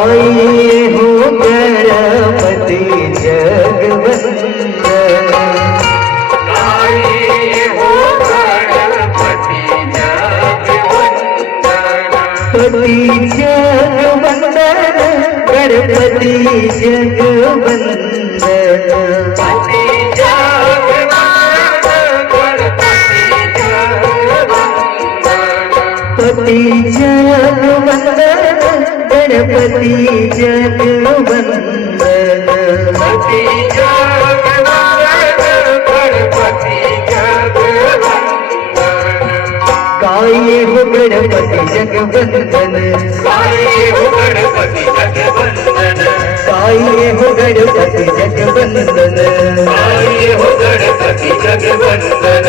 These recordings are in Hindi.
गाये हो गणपति जगवंदन, गाये हो गणपति जगवंदन, पति जगवंदन, गणपति जगवंदन, पति पति जगवंदन, गणपति जगवंदन, पति गणपति जगवंदन, गाये हो गणपति जगवंदन, गाये हो गणपति जगवंदन, गाये हो गणपति जगवंदन, गाये हो गणपति जगवंदन।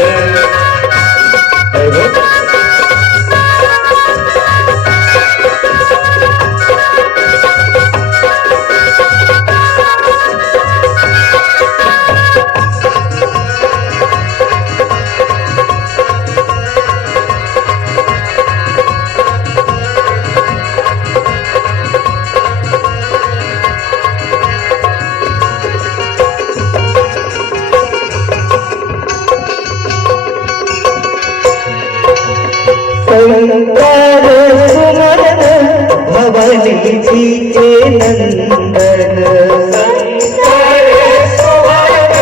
शंकर सुमन भवानी जी के नंदन, शंकर सुमन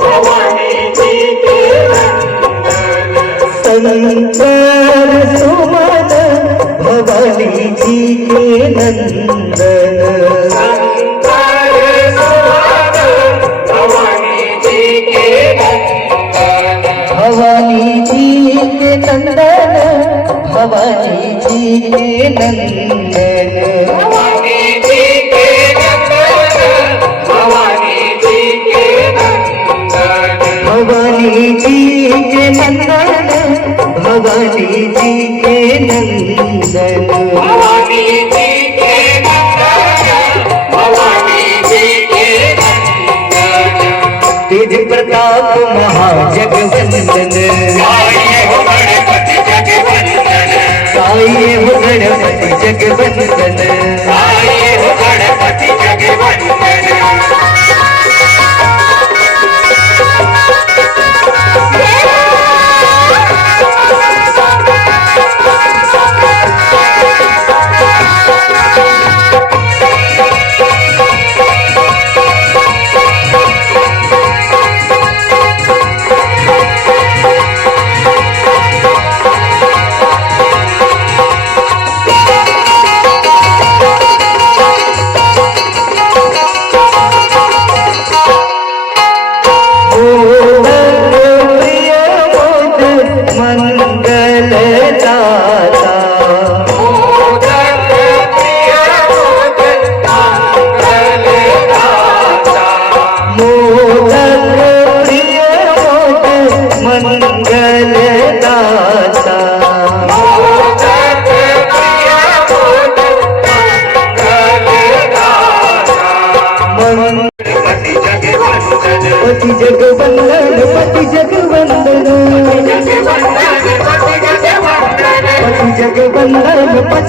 भवानी जी के नंदन, शंकर सुमन भवानी जी के नंदन, शंकर सुमन भवानी जी के नंदन, भवानी जी के नंदन, भवानी जी के नंदन, भवानी जी के नंदन, भवानी जी के नंदन, भवानी जी के नंदन, भवानी जी के नंदन, भवानी जी के नंदन, भवानी जी के नंदन, तेज प्रताप महाजगवंदन, गाये हो गणपति जगवंदन, गाये हो गणपति जगवंदन, गाये हो गणपति जगवंदन। पति जगवंदन, पति जगवंदन, पति जगवंदन, पति जगवंदन, पति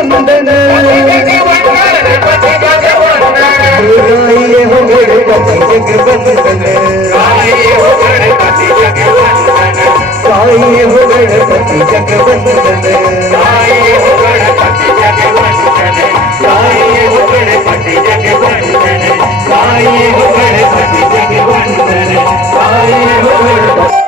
जगवंदन, गाये हो गणपति जगवंदन, गाये हो गणपति जगवंदन, गाये हो गणपति जगवंदन, गाये हो गणपति जगवंदन, गाये हो गणपति जगवंदन, गाये हो गणपति जगवंदन, गाये हो गणपति।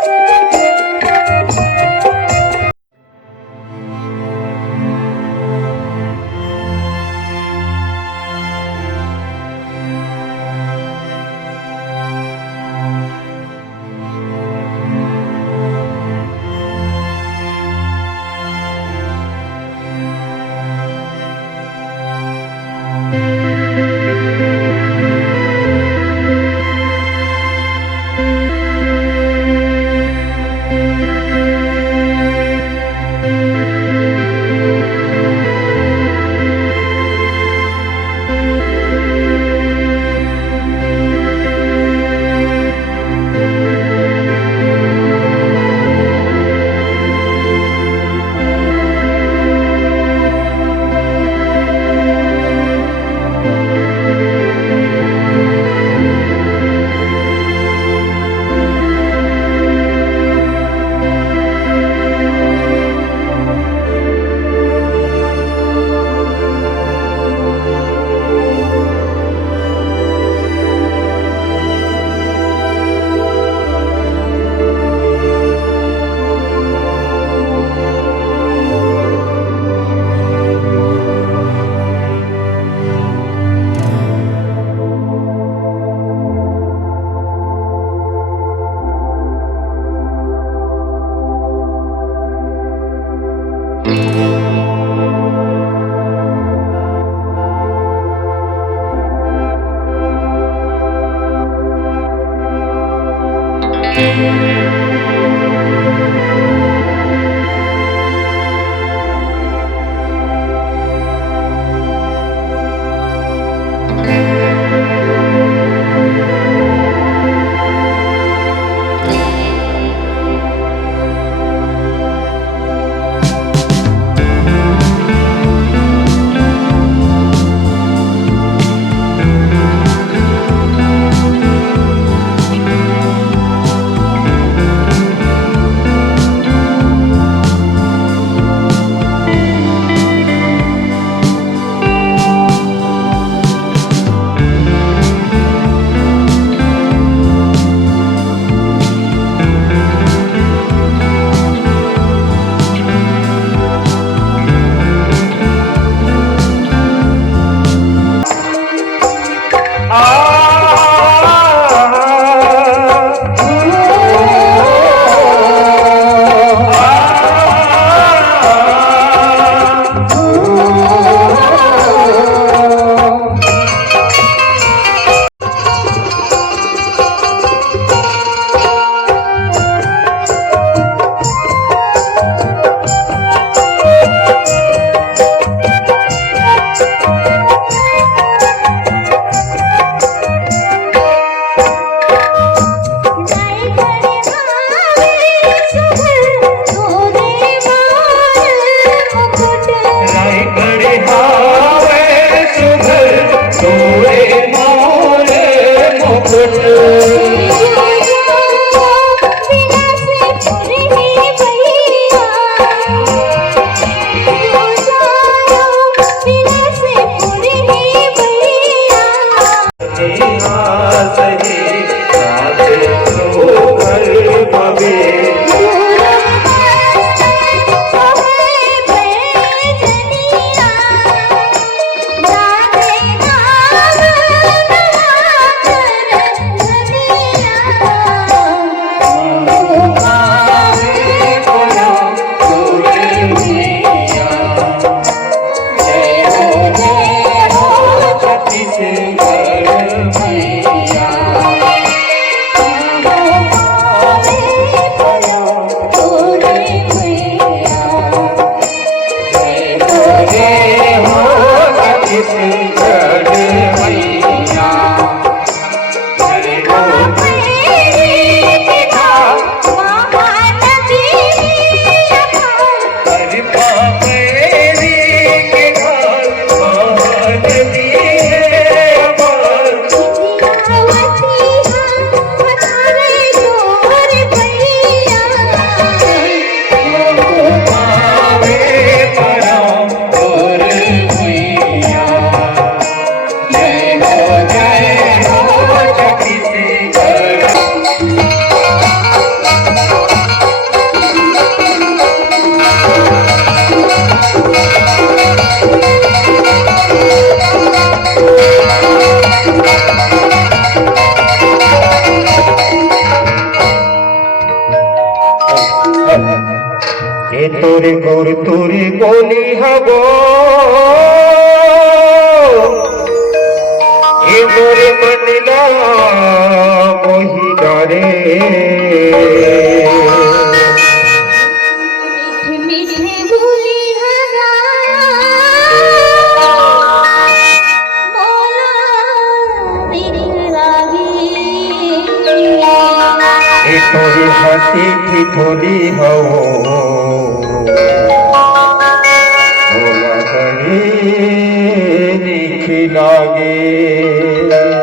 ए तोरे गोर तोरे बोली हबो ए मोरे मनला मोही डारे मीठे बोली हगाया मोला दिल लागी ए तोरी हसी की थोड़ी हो तेरा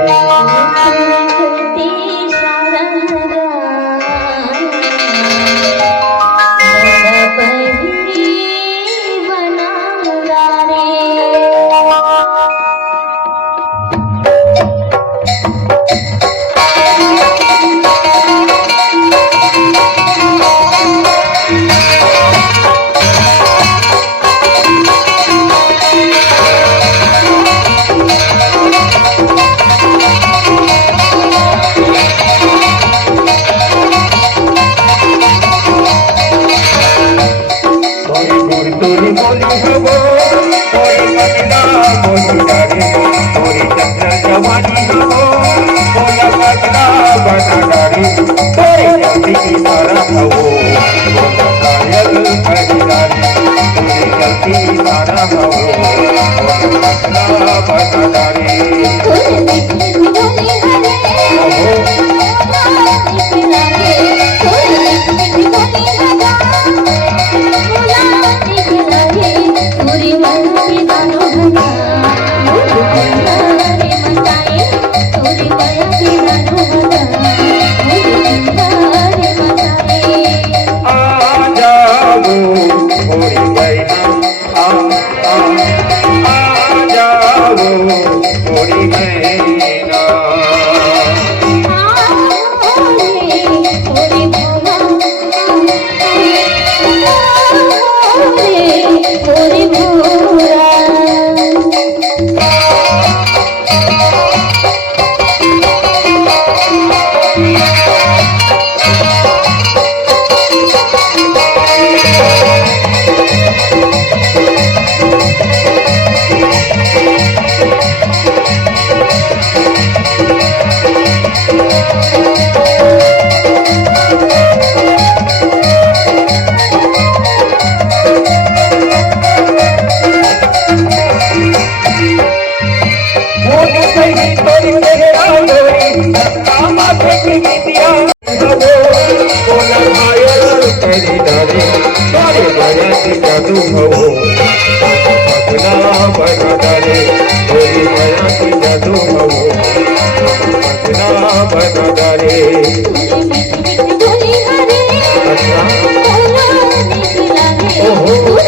बोली हवो कोई पगला बोली डारे कोई चंद्र जवानी हवो बोला पगला बना डारे कोई जल्दी सारा हवो बोला कायल करी डारे कोई जल्दी सारा हवो बोला पगला बना डारे जादू हवो पगला बना डाले कोई माया की जादू हवो पगला बना डाले अच्छा ओहो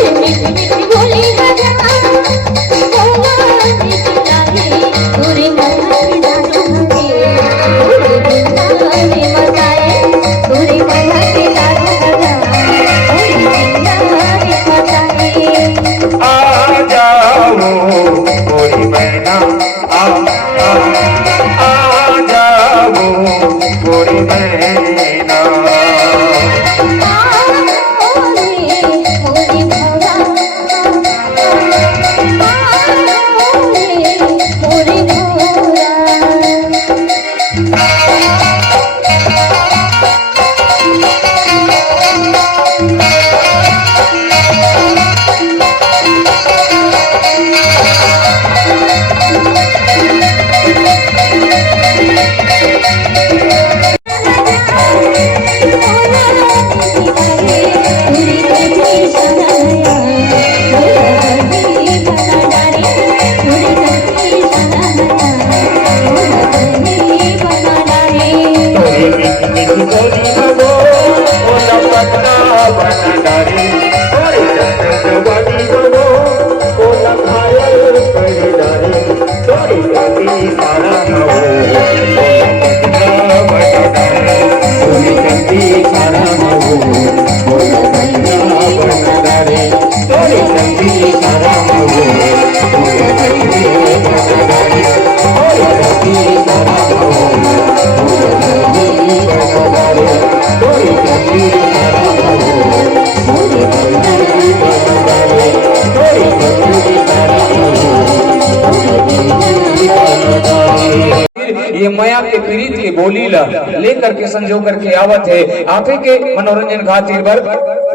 ये माया के पीड़ित के बोली ला लेकर के संजो करके आवत है आपे के मनोरंजन खातिर बर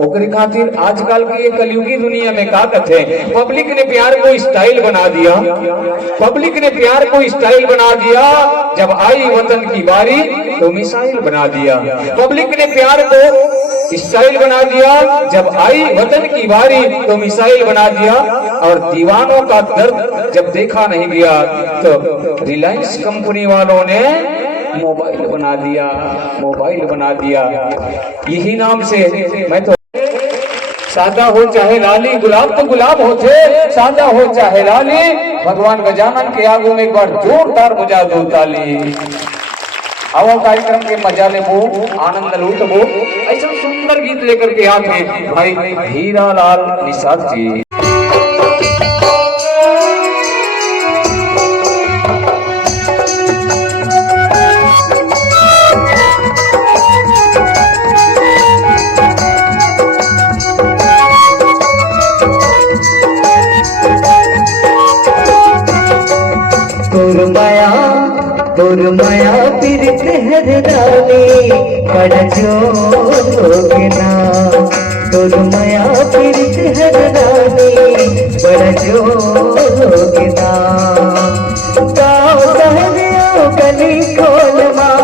ओकरे खातिर आजकल के ये कलयुगी दुनिया में का कहते हैं पब्लिक ने प्यार को स्टाइल बना दिया पब्लिक ने प्यार को स्टाइल बना दिया जब आई वतन की बारी तो मिसाइल बना दिया पब्लिक ने प्यार को स्टाइल बना दिया जब आई वतन की बारी तो मिसाइल बना दिया और दीवानों का दर्द जब देखा नहीं गया तो रिलायंस कंपनी वालों ने मोबाइल बना दिया यही नाम से मैं तो सादा हो चाहे लाली गुलाब तो गुलाब होते सादा हो चाहे लाली भगवान गजानन के आगू में एक बार जोरदार बजा दो ताली आओ कार्यक्रम के मजा ले वो आनंद लूट वो ऐसा सुंदर गीत लेकर के आते भाई हीरा लाल निषाद जी। तोर माया पीरित हरदानी बड़ा जोर होगे ना। तोर माया पीरित हरदानी बड़ा जोर होगे ना। गाँव सहरियों गली खोल माँ,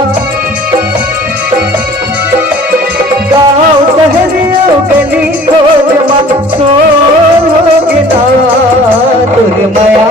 गाँव सहरियों गली खोल माँ, सोर होगे ना। तोर माया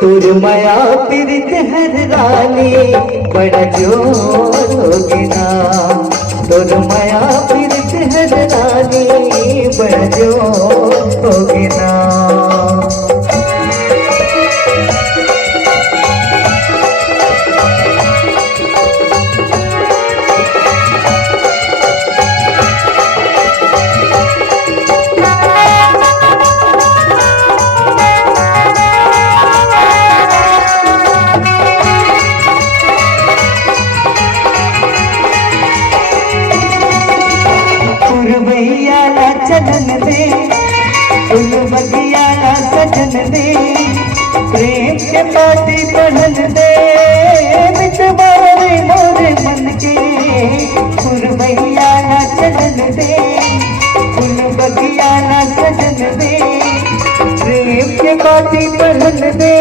तोर माया पीरित हरदानी बड़ा जोर होगे ना। तोर माया पीरित हरदानी बड़ा जोर होगे ना। चलन दे फूल बगियाना सजन दे, प्रेम के पाती पहन दे मितवारे मोरे मन के। फूल बगियाना चलन दे फूल बगियाना सजन दे, प्रेम के पाती पहन दे।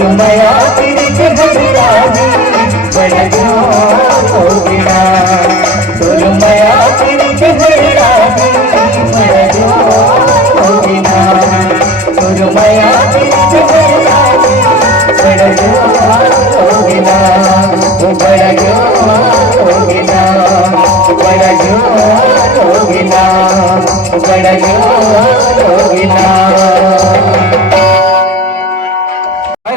माया पीरित हरदानी बड़ा जोर होगे ना। तोर माया पीरित हरदानी बड़ा जोर होगे ना। तोर माया पीरित हरदानी बड़ा जोर होगे ना। बड़ा जोर होगे ना, बड़ा जोर होगे ना, बड़ा जोर होगे ना।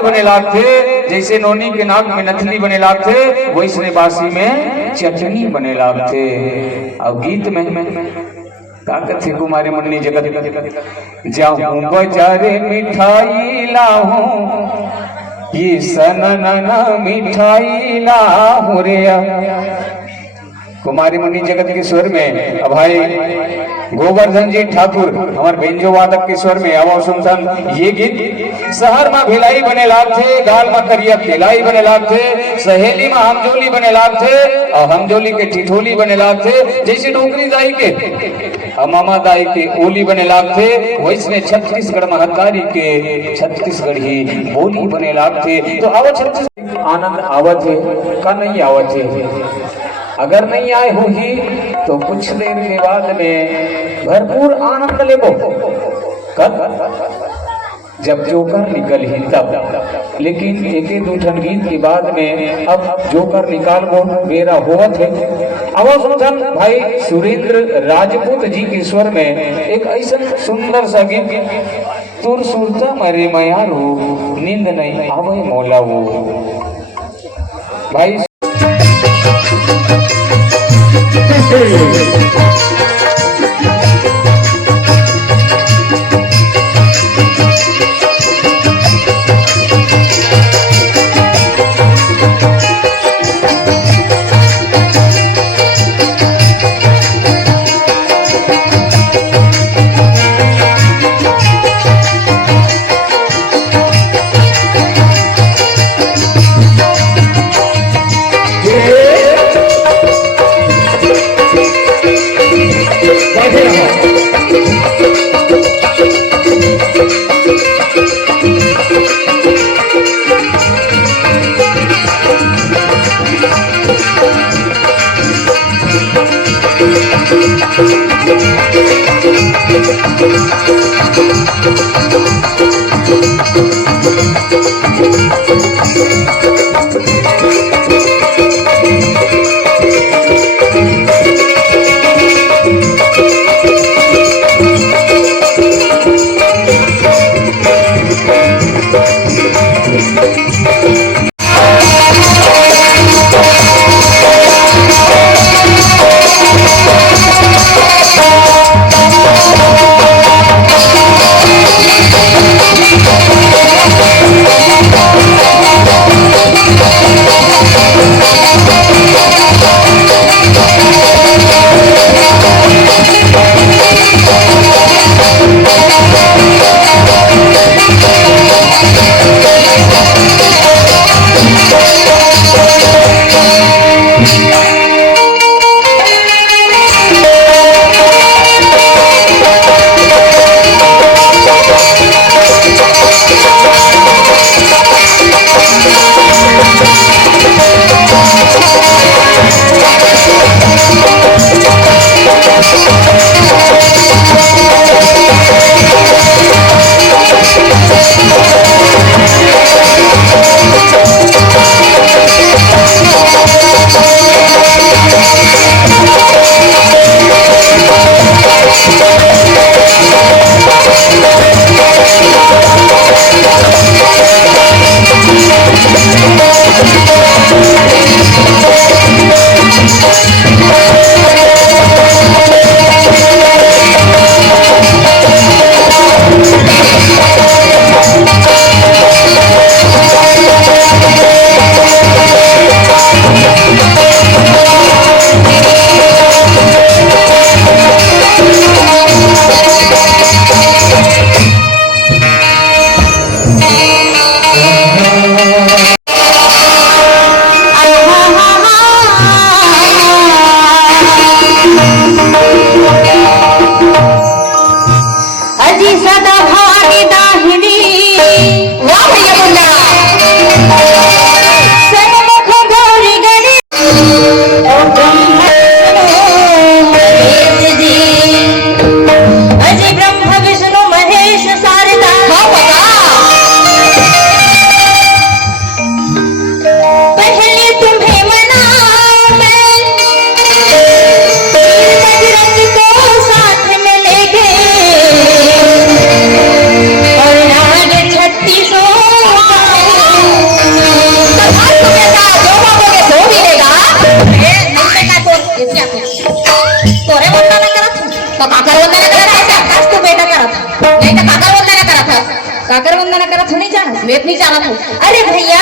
बने लागते जैसे नोनी के नाक में नथनी बने लागते, वैसने बासी में चटनी बने लागते। अब गीत में का कथे कुमारी मुन्नी जगत जाऊं बाजारे मिठाई लाऊं, ये सननना मिठाई लाऊं रे। कुमारी मुन्नी जगत के स्वर में भाई गोवर्धन जी ठाकुर हमारे बेंजो वादक के स्वर में आवाज सुनसन ये गीत शहर में भिलाई बने लागथे, गाल में करिया खिलाई बने लागथे, सहेली में हमजोली बने लागथे और हमजोली के ठिठोली बने लागथे। जैसे डोगरी दाई के मामा दाई के ओली बने लागथे, वैसने छत्तीसगढ़ महत्कारी के छत्तीसगढ़ी बोली बने लागथे। तो आवत छत्तीस आनंद आवत है का नहीं आवत है। अगर नहीं आए हो ही तो कुछ देर के बाद में भरपूर आनंद लेबो। कब जब जोकर निकल ही तब, लेकिन एक दो ठन गीत के बाद में अब जोकर निकाल वो मेरा होवत है। आवाज सुनसन भाई सुरेंद्र राजपूत जी के स्वर में एक ऐसा सुंदर सा गीत, तुर सुरता मरे मयारो नींद नहीं आवे मौला वो। भाई तो काकर वंदना करा था आज तो बेटा करा था नहीं तो काकर वंदना करा था काकर वंदना करत हो नहीं जाना मैं नहीं जाना था अरे भैया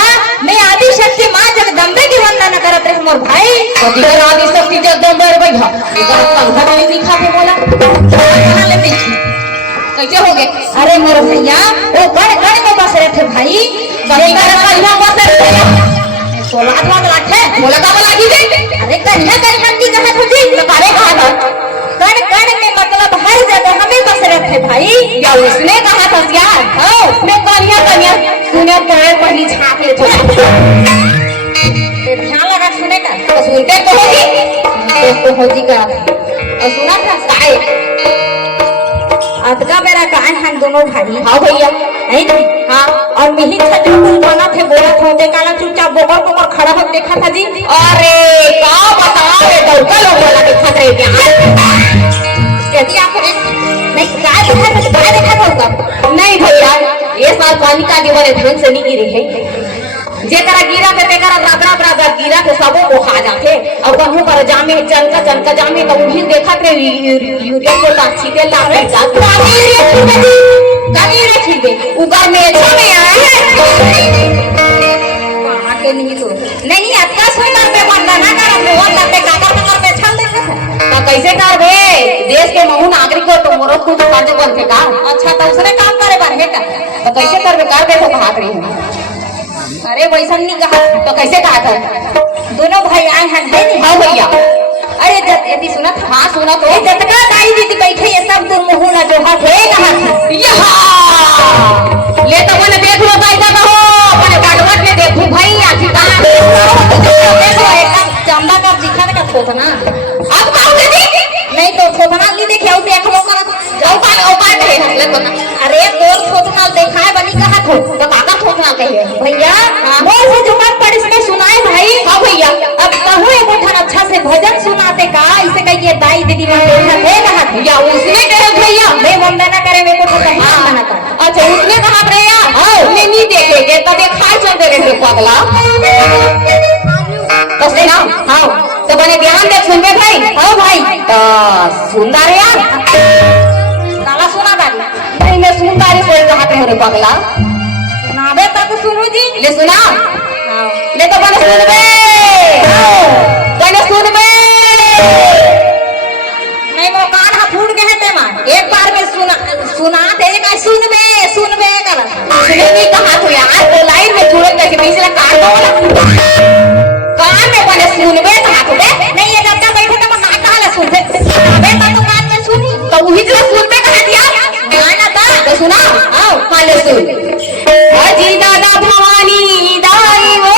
मैं आदि शक्ति माँ जगदम्बे की वंदना करत रहे मोर भाई तो दिखा आदि शक्ति जगदम्बा बैठा इधर पंखा नहीं दिखा के बोला खाना ले पीछे कैसे हो गए अरे मोर भैया वो गण गण में बस रहे थे भाई कभी का रखा यहाँ बस है सोलाद वाद लाठे बोला का बोला की अरे कन्या कन्या की कहा तुझे लकारे कहा था कण कण में मतलब हर जगह हमें बस रहे थे भाई या उसने कहा था यार हो मैं कन्या कन्या सुने पैर पहली छाप ले थोड़ा ध्यान लगा सुने का तो सुनते तो होगी का और सुना था साए अतका बेरा कान हन दोनों भाई हाँ भैया है नहीं हाँ और मिही छजूल बना थे बोला था बेकाला चुपचाप बोकर बोकर खड़ा हो देखा था जी अरे का बता रे डौका लोग वाला देखा थे क्या यदि आप नहीं काय देखा था उसका नहीं भैया ये साल पानी का जीवन ढंग से नहीं गिरे है जेकरा गिरा के तेकरा राबरा राबरा गिरा के सबो को खा जाते और कहूं कर जामे चनका जामे तो उही देखा के यूरिया के लाठी के लागे गाड़ी रे खीदे उगर में छमे आए वहां के नहीं तो नहीं अतका सुंदर पे वंदना कर वो लते काका पे छल दे तो कैसे कर बे देश के महू नागरिक को तो मोरत कुछ फर्ज बनते का अच्छा तो उसने काम करे बार है का तो कैसे कर बे कर दे तो हाथ रही हूं अरे वैसा नहीं कहा तो कैसे कहा था दोनों भाई आए हैं है नहीं हाँ भैया अरे यदि सुना था हाँ सुना तो जतका दाई दीदी बैठे ये सब दूर मुंह ना जो हाथ है कहा यहाँ ले तो मैंने देख लो कैसा कहो मैंने बाटवट में देखूं भाई आखिरकार देखो एकदम चंदा का दिखा का थोथना अब कहो दीदी नहीं तो थोथना नहीं देखे उसे एक लोग का औकात है हंसले तो ना अरे तोर थोथना दिखाए बनी कहा थो तो काका ठोकना कहिए भैया मोर से जो मत पढ़ इसमें सुनाए भाई हाँ भैया अब कहूँ एक उठन अच्छा से भजन सुनाते का इसे कहिए दाई दीदी में देखा थे कहा थे या उसने कहे भैया मैं वंदना करे मेरे को तो कहीं मना कर अच्छा उसने कहा भैया हमने नहीं देखेंगे तब एक खाए चलते रहे पगला तो सुना हाँ तो बने ध्यान दे सुनबे भाई हाँ भाई तो सुंदर यार काला सुना बारी नहीं मैं सुंदर कोई कहा थे रे पगला नाबे तक सुनो जी ले सुना ले तो बने सुनबे नहीं वो कान हा फूट गए ते मां एक बार में सुना दे का सुनबे कर सुने नहीं कहा तो यार वो लाइन में जुड़े के बीच में काट दो वाला कान में बने सुनबे कहा तो नहीं ये जब बैठे तो मैं काटा ले सुनबे नाबे तक तो कान में सुनी तो वही जरा सुनबे कहा दिया गाना था तो सुना आओ हाँ ले सुन अजी दादा भवानी दाई वो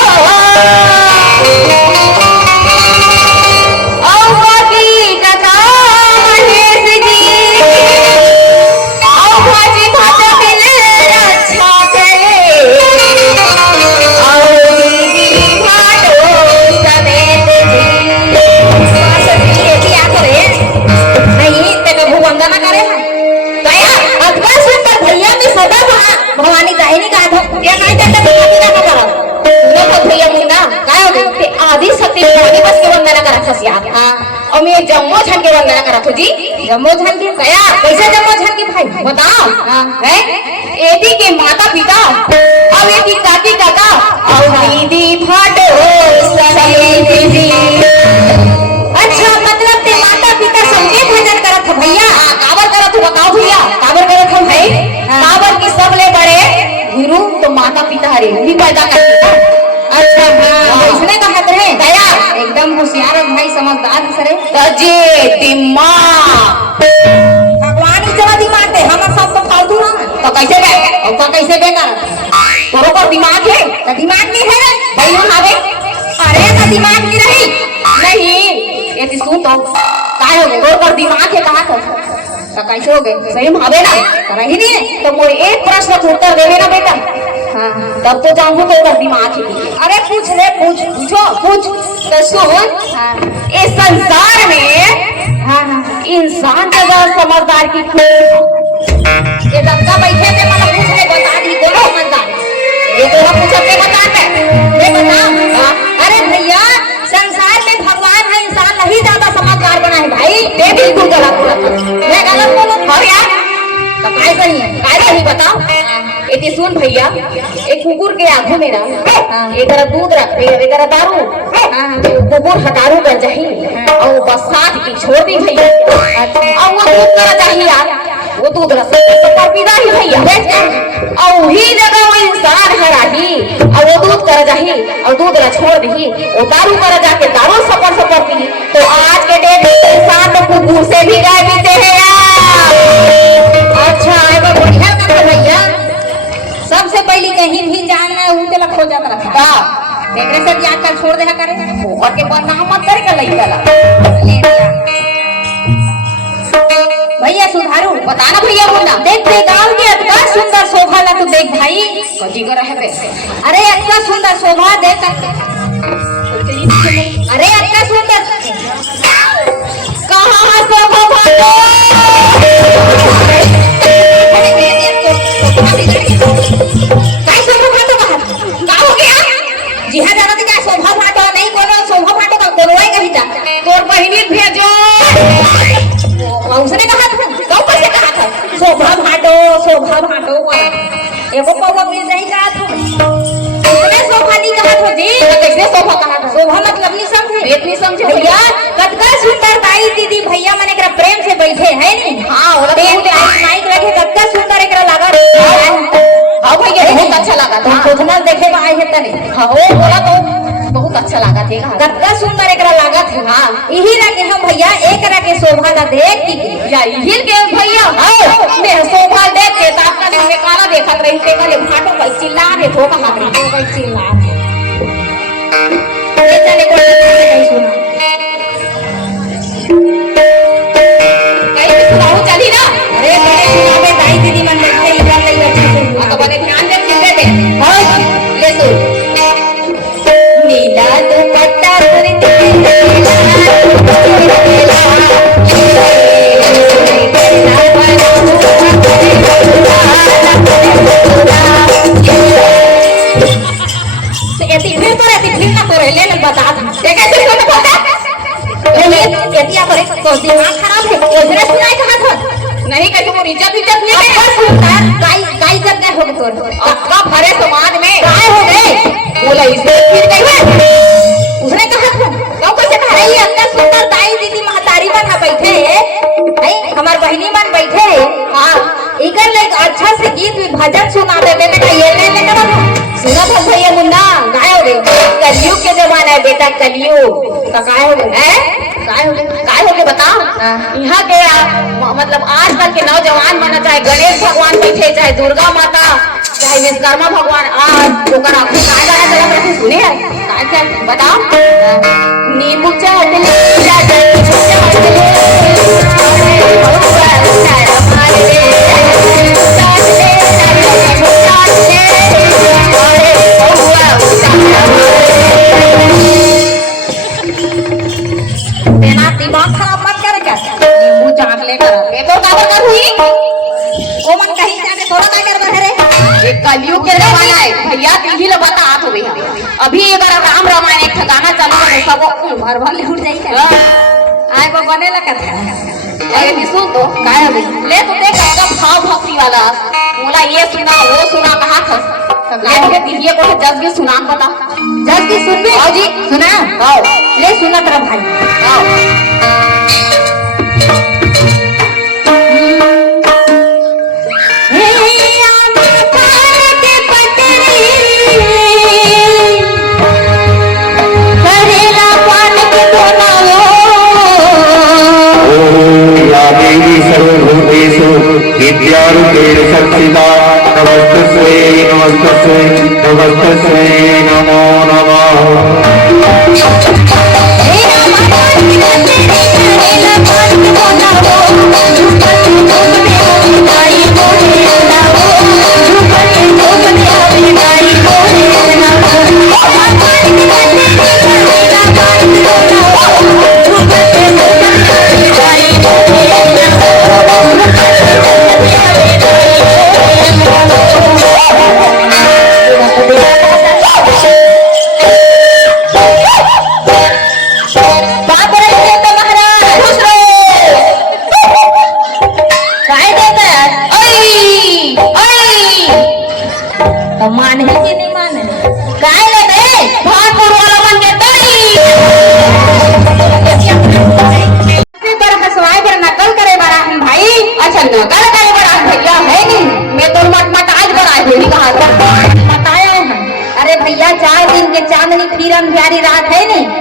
भवानी जाहिनी का क्या नहीं देते भैया का करा देखो भैया मुंडा काय हो गई आदि शक्ति आदि बस के वंदना करा था यार हां और मैं जम्मो छन के वंदना करा था जी जम्मो झन की कया कैसे जम्मो झन की भाई बताओ हां है एदी के माता पिता और एदी दादी काका और दीदी फाटो सही दीदी अच्छा मतलब ते माता पिता सबके भजन करत ह भैया काबर करत हो बताओ भैया काबर करत हो भाई काबर की सबले बड़े गुरु तो माता पिता हरे उन्हीं पैदा करते अच्छा हाँ इसने कहा रहे दया एकदम होशियार भाई समझदार सरे तजे दिमाग भगवान इतना दिमाग है हम सब तो फालतू ना तो कैसे गए और का कैसे बेकार तोरो पर दिमाग है तो दिमाग नहीं है भाई हम आवे अरे तो दिमाग नहीं रही नहीं ये सुन तो काय हो गए तोरो पर दिमाग है कहां था तो कैसे हो गए सही में आवे ना तो रही नहीं है तो मोर एक प्रश्न का उत्तर देवे ना बेटा हाँ तब तो जाऊंगा तो कर दिमाग है अरे पूछ ले पूछो पूछ तो सुन इस संसार में इंसान जगह समझदार की ये दबका बैठे थे मतलब पूछ ले बता दी कौन समझदार ये तो हम पूछते बता मैं बता अरे भैया संसार में भगवान है इंसान नहीं ज्यादा समझदार बना है भाई ये बिल्कुल गलत सुन भैया, एक कुकुर के आगू में ना एकरा दूध रख दे, एकरा दारू कुकुर हटारू कर जाही और बसात की छोड़ दी भैया, और वो दूध कर जाही यार, वो दूध रस पर पीदा ही भैया, और वही जगह वो इंसान है राही और वो दूध कर जाही और दूध ला छोड़ दी, वो दारू कर जाके दारू सपर सपर पी, तो आज के डेट में इंसान तो कुकुर से भी गाय पीते हैं यार। अच्छा एगो बढ़िया कथा भैया, सबसे पहली कहीं भी जानना है ऊ तेला खो जात रखा का एकरे से भी आजकल छोड़ दे करे और के बदनाम मत करे का लइका ला। भैया सुधारू बताना भैया बोलना देख ते गांव के इतना सुंदर शोभा ला तू देख भाई, कथी कर रहे रे, अरे इतना सुंदर शोभा देख, अरे इतना सुंदर कहां शोभा भालो काय शोभा भाटो का हो गया जी हां जानत क्या शोभा भाटो नहीं कोनो शोभा भाटो का कोनो है कहिता तोर बहिनी भेजो, उसने कहा था गांव पर से कहा था शोभा भाटो एगो पौवा मिल जाई कहा था, उसने शोभा नहीं कहा था जी, कैसे शोभा कहा था, शोभा मतलब नहीं समझे, इतनी समझो भैया कतका सुंदर दाई दीदी भैया मन एकरा प्रेम से बैठे है नी, हां और प्रेम माइक रखे कतका सुंदर एकरा लगा, हां भैया बहुत अच्छा लगा था, खोजना देखे में आई है तने हां वो बोला तो बहुत अच्छा लगा था, कतका सुंदर एकरा लागत है, हां यही रखे हम भैया एकरा के शोभा दा देख की या हिल के भैया मैं शोभा देख के आपका दिन में काला देखत रही थे कले भाटो भाई चिल्ला रे तो कहां रे भाई चिल्ला ये चले को नहीं सुना कहीं भी सुनाओ चली ना, अरे बड़े सुनावे दाई दीदी मन बैठे इधर नहीं बैठे तो बड़े ध्यान से सुनते थे, ले सुन नीला दुपट्टा कुर्ती बता तो दिमाग खराब है ओजरे सुनाई कहा था नहीं कहीं वो इज्जत नहीं है, गाय जब गए हो तो आपका भरे समाज में काय हो गए बोला इसमें फिर गई है, उसने कहा था गाँव कैसे कहा रही है अंदर सुंदर दाई दीदी महतारी बन बैठे है हमार बहनी बन बैठे है, हाँ इधर लाइक अच्छा से गीत भजन सुना दे बेटा का ये ले करा था सुना था भैया मुन्ना गाय हो गए, कलयुग के जमाना है बेटा, कलयुग तो काय हो गए काय हो गए बताओ, यहाँ के मतलब आजकल के नौजवान माना चाहे गणेश भगवान बैठे चाहे दुर्गा माता चाहे विश्वकर्मा भगवान आज जो कर आखिर काय गाना चला करके सुने हैं काय बताओ नींबू चाट दिमाग खराब मत कर क्या नींबू चाट लेकर तो का कर हुई ओ मन कहीं जाके थोड़ा का कर रहे रे ये कलयुग के जमाना है भैया, यही लोग बता आप हो भैया, अभी एक बार राम रामायण एक गाना चला है सब भर भर ले उठ जाई क्या आए को बने लगा था अरे सुन तो काय अभी ले तो देख एकदम भाव भक्ति वाला बोला ये सुना वो सुना कहा था ले के दिए को जज भी सुना बता जज की सुन भी आओ जी सुना आओ ले सुना तेरा भाई आओ सर्वभूतेषु विद्यारूपेण संस्थिता नमस्तस्यै नमस्तस्यै नमस्तस्यै नमो नमः।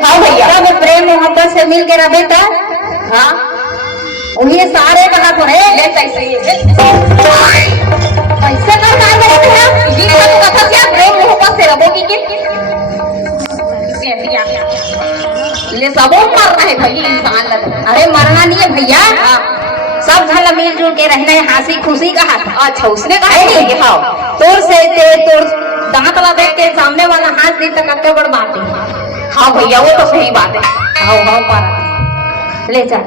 हाँ भैया जब प्रेम मोहब्बत से मिल के रहे बेटा हाँ उन्हें सारे कहा थोड़े ले कैसे कैसे कर काय करते हैं ये सब कथा क्या प्रेम मोहब्बत से रहोगी कि ले सबो मरना है भाई इंसान लगा। अरे मरना नहीं है भैया सब झल मिलजुल के रहना है हंसी खुशी कहा था अच्छा उसने कहा है कि हाँ तोर से ते तोर दांत ला देख के सामने वाला हाथ दी तक अक्के बड़ बात है हाँ भैया वो तो सही बात है। आओ आओ पारा ले जा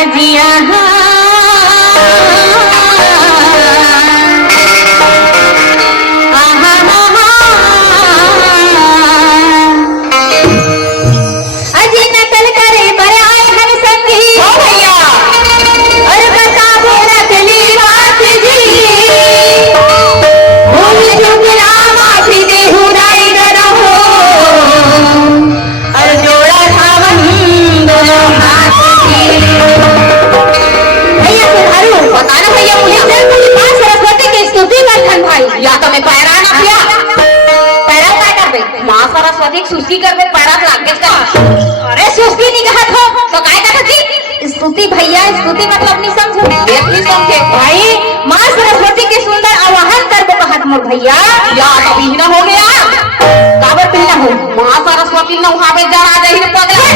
अजिया अजी नकल करे पर आए हम संगी हाँ भैया और बताबो नकली बात जी भूल चूक ना माफी दे हुराई रहो और जोड़ा धावन दोनों हाथ की भैया सुधारू बताना भैया मुझे मां सरस्वती की स्तुति करथन भाई या तो मैं पैरा ना किया पैरा काय करबे माँ सरस्वती की सुस्ती कर दे पैरा लाग के का अरे सुस्ती नहीं कहत हो तो काय कहत थी स्तुति भैया स्तुति मतलब नहीं समझो देखनी समझे भाई माँ सरस्वती के सुंदर आवाहन करबो कहत मोर भैया या तो पीना हो गया काबर पीना हो माँ सरस्वती नौहावे जरा दही रे पगला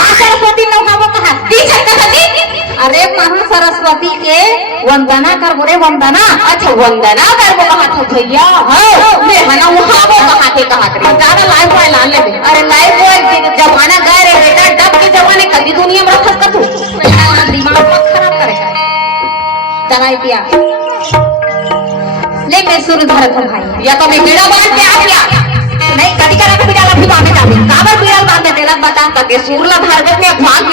माँ सरस्वती नौकाबो कहा टीचर कहती अरे माँ सरस्वती के वंदना कर बोले वंदना अच्छा वंदना करबो कहत हो भैया हाँ ले हना उहावो कहते ज्यादा लाइफ बॉय ला ले अरे लाइफ बॉय जमाना गए रे बेटा डब के जमाने कदी दुनिया में रखस कथू दिमाग मत खराब करे चलाई दिया ले मैं सुर धरत हूँ भाई या तो मैं कीड़ा बांध के आ गया नहीं कभी करा कभी डाला भी बांधे जाते काबर पीड़ल बांधे तेरा बता तके सूरला भारत में भाग